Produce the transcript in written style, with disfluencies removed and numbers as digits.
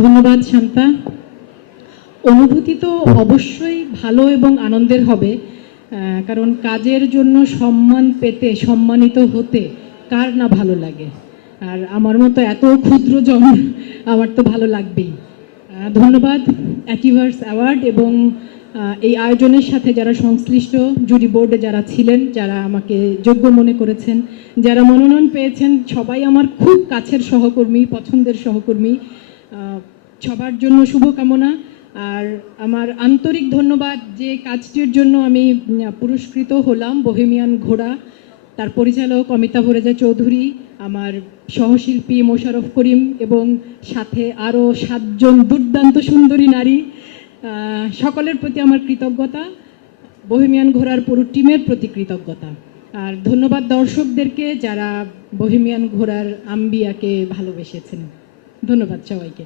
ধন্যবাদ শান্তা। অনুভূতি তো অবশ্যই ভালো এবং আনন্দের হবে, কারণ কাজের জন্য সম্মান পেতে, সম্মানিত হতে কার না ভালো লাগে। আর আমার মতো এত ক্ষুদ্র জন, আমার তো ভালো লাগবেই। ধন্যবাদ অ্যাচিভার্স অ্যাওয়ার্ড এবং এই আয়োজনের সাথে যারা সংশ্লিষ্ট, জুরি বোর্ডে যারা ছিলেন, যারা আমাকে যোগ্য মনে করেছেন, যারা মনোনয়ন পেয়েছেন, সবাই আমার খুব কাছের সহকর্মী, পছন্দের সহকর্মী। সবার জন্য শুভকামনা। আর আমার আন্তরিক ধন্যবাদ যে কাজটির জন্য আমি পুরস্কৃত হলাম, বহেমিয়ান ঘোড়া, তার পরিচালক অমিতাভ রেজা চৌধুরী, আমার সহশিল্পী মোশাররফ করিম এবং সাথে আরও 7 জন দুর্দান্ত সুন্দরী নারী। সকলের প্রতি আমার কৃতজ্ঞতা, বহেমিয়ান ঘোড়ার পুরো টিমের প্রতি কৃতজ্ঞতা। আর ধন্যবাদ দর্শকদেরকে যারা বহেমিয়ান ঘোড়ার আম্বিয়াকে ভালোবেসেছেন। ধন্যবাদ সবাইকে।